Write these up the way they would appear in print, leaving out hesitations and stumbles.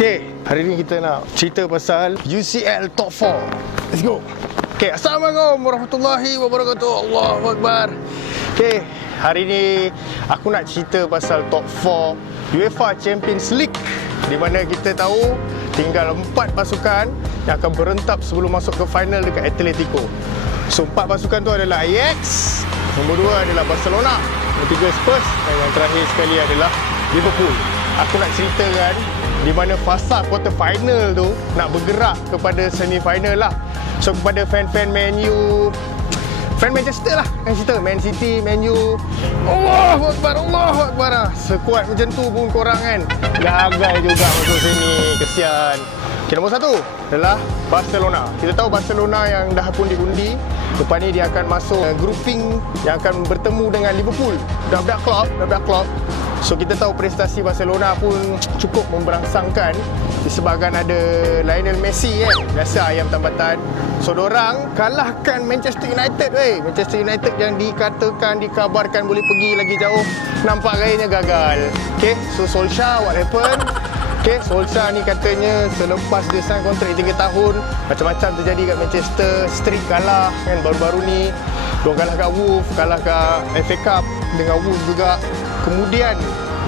Okay, hari ni kita nak cerita pasal UCL Top 4. Let's go. Okay, Assalamualaikum warahmatullahi wabarakatuh. Allahu Akbar. Okay, hari ni aku nak cerita pasal Top 4 UEFA Champions League, di mana kita tahu tinggal 4 pasukan yang akan berentap sebelum masuk ke final dekat Atletico. So 4 pasukan tu adalah Ajax, nombor 2 adalah Barcelona, nombor 3 Spurs, dan yang terakhir sekali adalah Liverpool. Aku nak ceritakan di mana fasa quarter final tu nak bergerak kepada semi final lah. So kepada fan-fan Man U, fan Manchester lah yang cerita, Man City, Man U, Allahu Akbar, Allahu Akbar lah. Sekuat macam tu pun korang kan gagal juga masuk sini, kesian. Okay, nombor 1 adalah Barcelona. Kita tahu Barcelona yang dah pun diundi, lepas ni dia akan masuk grouping yang akan bertemu dengan Liverpool. Dah Klopp. So kita tahu prestasi Barcelona pun cukup memberangsangkan disebabkan ada Lionel Messi kan, biasa ayam tambatan. So dorang kalahkan Manchester United. Manchester United yang dikabarkan boleh pergi lagi jauh, nampak gayanya gagal. Okay, so Solskjaer, what happened? Okay, Solskjaer ni katanya selepas dia sign kontrak 3 tahun, macam-macam terjadi kat Manchester. Streak kalah kan baru-baru ni. Diorang kalah kat Wolves, kalah kat FA Cup dengan Wolves juga. Kemudian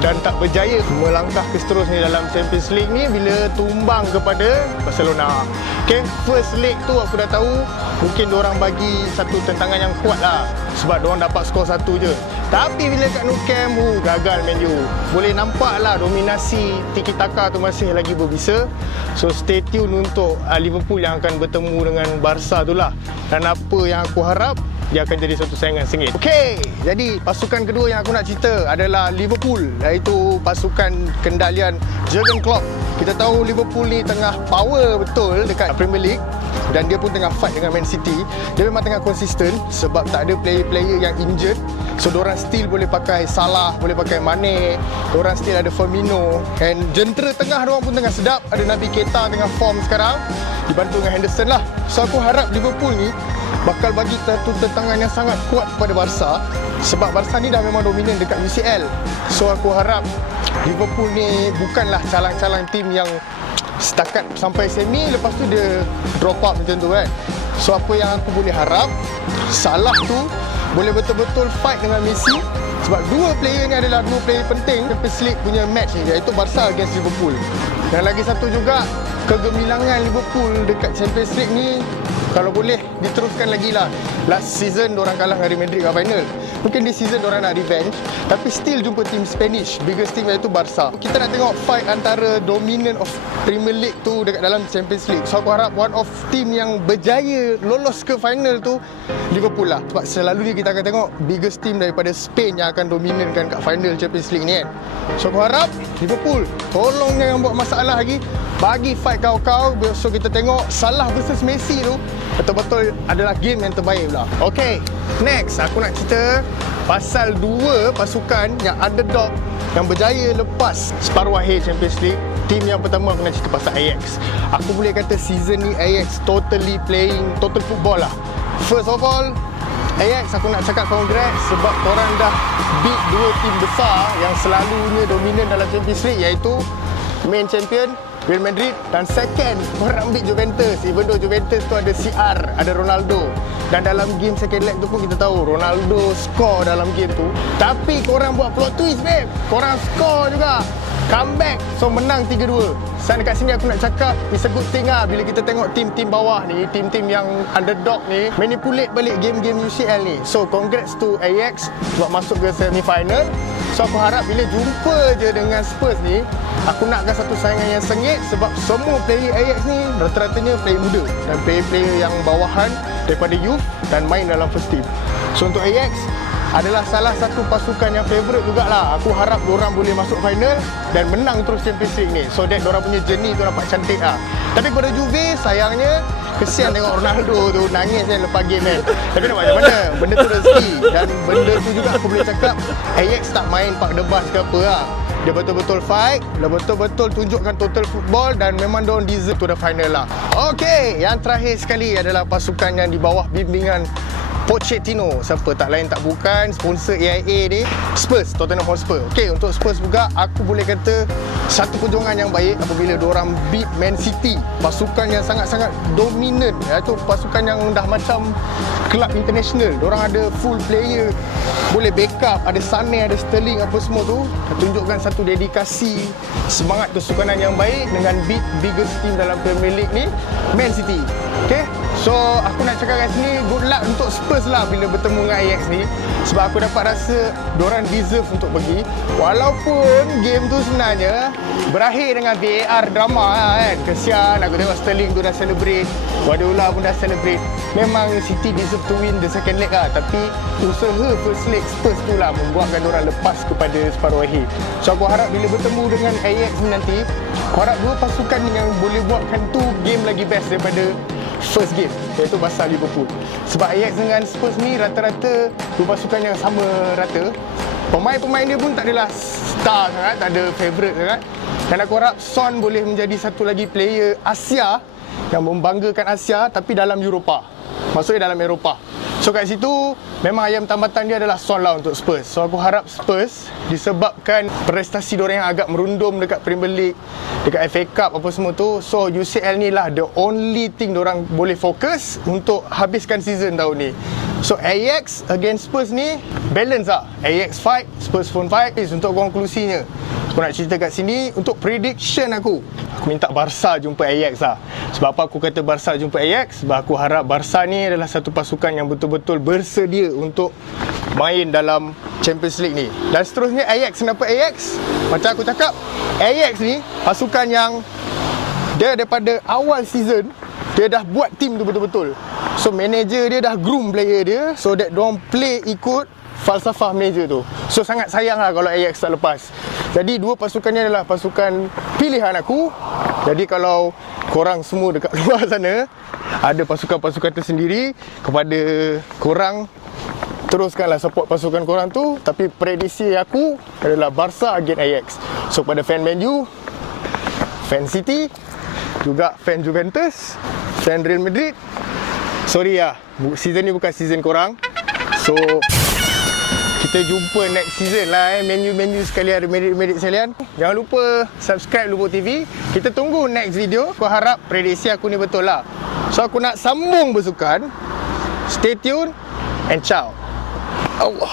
dan tak berjaya melangkah ke seterusnya dalam Champions League ni bila tumbang kepada Barcelona. Okay, first leg tu aku dah tahu mungkin diorang bagi satu tentangan yang kuat lah, sebab diorang dapat skor 1 je. Tapi bila kat Nou Camp, gagal Man U. Boleh nampak lah dominasi tiki taka tu masih lagi berbisa. So stay tune untuk Liverpool yang akan bertemu dengan Barca tu lah. Dan apa yang aku harap, dia akan jadi satu saingan sengit. Okey, jadi pasukan kedua yang aku nak cerita adalah Liverpool, iaitu pasukan kendalian Jurgen Klopp. Kita tahu Liverpool ni tengah power betul dekat Premier League dan dia pun tengah fight dengan Man City. Dia memang tengah konsisten sebab tak ada player-player yang injured. So diorang still boleh pakai Salah, boleh pakai Mane, diorang still ada Firmino, and jentera tengah diorang pun tengah sedap. Ada Naby Keita tengah form sekarang, dibantu dengan Henderson lah. So aku harap Liverpool ni bakal bagi satu tentangan yang sangat kuat kepada Barca, sebab Barca ni dah memang dominan dekat UCL. So aku harap Liverpool ni bukanlah calang-calang tim yang setakat sampai semi lepas tu dia drop out macam tu kan. So apa yang aku boleh harap, Salah tu boleh betul-betul fight dengan Messi, sebab dua player ni adalah dua player penting Champions League punya match ni, iaitu Barca against Liverpool. Dan lagi satu juga, kegemilangan Liverpool dekat Champions League ni kalau boleh diteruskan lagi lah. Last season diorang kalah dengan Real Madrid kat final. Mungkin this season diorang nak revenge, tapi still jumpa tim Spanish, biggest team iaitu Barca. Kita nak tengok fight antara dominant of Premier League tu dekat dalam Champions League. So aku harap one of team yang berjaya lolos ke final tu Liverpool lah. Sebab selalunya kita akan tengok biggest team daripada Spain yang akan dominankan kat final Champions League ni kan. So aku harap Liverpool tolong jangan buat masalah lagi, bagi fight kau-kau. So kita tengok Salah versus Messi tu betul-betul adalah game yang terbaik pula. Okay, next aku nak cerita pasal 2 pasukan yang underdog yang berjaya lepas separuh akhir Champions League. Tim yang pertama aku nak cerita pasal Ajax. Aku boleh kata season ni Ajax totally playing total football lah. First of all, Ajax aku nak cakap congrats sebab korang dah beat 2 tim besar yang selalunya dominan dalam Champions League, iaitu main champion Real Madrid, dan second korang beat Juventus, even though Juventus tu ada CR, ada Ronaldo, dan dalam game second leg tu pun kita tahu Ronaldo score dalam game tu. Tapi korang buat plot twist babe, korang score juga, comeback, so menang 3-2. So dekat sini aku nak cakap it's a good thing lah bila kita tengok tim-tim bawah ni, tim-tim yang underdog ni manipulate balik game-game UCL ni. So congrats to Ajax buat masuk ke semi-final. So aku harap bila jumpa je dengan Spurs ni, aku nakkan satu saingan yang sengit, sebab semua player Ajax ni rata-ratanya player muda dan player-player yang bawahan daripada youth dan main dalam first team. So untuk Ajax adalah salah satu pasukan yang favourite jugalah. Aku harap diorang boleh masuk final dan menang terus Champions League ni, so that diorang punya journey tu nampak cantik lah. Tapi pada Juve, sayangnya kesian tengok Ronaldo tu nangis kan lepas game kan. Tapi nak buat macam mana, benda tu rezeki. Dan benda tu juga aku boleh cakap Ajax tak main park the bus ke apa lah. Dia betul-betul fight, dia betul-betul tunjukkan total football, dan memang diorang deserve to the final lah. Okay, yang terakhir sekali adalah pasukan yang di bawah bimbingan Pochettino. Siapa tak lain tak bukan sponsor AIA ni, Spurs, Tottenham Hotspur. Okey, untuk Spurs juga aku boleh kata satu perjuangan yang baik apabila diorang beat Man City, pasukan yang sangat-sangat dominan, iaitu pasukan yang dah macam kelab international. Diorang ada full player, boleh backup, ada Sané, ada Sterling, apa semua tu. Tunjukkan satu dedikasi, semangat kesukanan yang baik dengan beat biggest team dalam Premier League ni, Man City. Okay, so aku nak cakap kat sini, good luck untuk Spurs lah bila bertemu dengan Ajax ni. Sebab aku dapat rasa diorang deserve untuk pergi. Walaupun game tu sebenarnya berakhir dengan VAR drama lah kan. Kesian, aku tengok Sterling tu dah celebrate, Guardiola pun dah celebrate. Memang City deserve to win the second leg lah. Tapi usaha first leg Spurs tu lah membuatkan diorang lepas kepada separuh akhir. So aku harap bila bertemu dengan Ajax ni nanti, aku harap dua pasukan yang boleh buatkan tu game lagi best daripada first game, iaitu pasal Liverpool. Sebab Ajax dengan Spurs ni rata-rata dua pasukan yang sama rata. Pemain-pemain dia pun tak adalah star sangat, tak ada favourite sangat. Dan aku harap Son boleh menjadi satu lagi player Asia yang membanggakan Asia tapi dalam Eropah. Maksudnya dalam Eropah. So kat situ memang ayam tambatan dia adalah Son lah untuk Spurs. So aku harap Spurs, disebabkan prestasi diorang yang agak merundum dekat Premier League, dekat FA Cup apa semua tu, so UCL ni lah the only thing diorang boleh fokus untuk habiskan season tahun ni. So Ajax against Spurs ni balance lah. Ajax fight, Spurs pun fight. Untuk konklusinya, aku nak cerita kat sini untuk prediction aku minta Barca jumpa Ajax lah. Sebab apa aku kata Barca jumpa Ajax? Sebab aku harap Barca ni adalah satu pasukan yang betul-betul bersedia untuk main dalam Champions League ni. Dan seterusnya Ajax. Kenapa Ajax? Macam aku cakap, Ajax ni pasukan yang dia daripada awal season dia dah buat tim tu betul-betul. So manager dia dah groom player dia so that diorang play ikut falsafah manager tu. So sangat sayang lah kalau Ajax tak lepas. Jadi dua pasukan ni adalah pasukan pilihan aku. Jadi kalau korang semua dekat luar sana ada pasukan-pasukan tersendiri, kepada korang, teruskanlah support pasukan korang tu. Tapi prediksi aku adalah Barca against Ajax. So kepada fan Man U, fan City, juga fan Juventus, fan Real Madrid, sorry lah, season ni bukan season korang. So kita jumpa next season lah menu sekalian, Madrid sekalian. Jangan lupa subscribe Lupo TV. Kita tunggu next video. Aku harap prediksi aku ni betul lah. So aku nak sambung bersukan. Stay tune and ciao. Allah.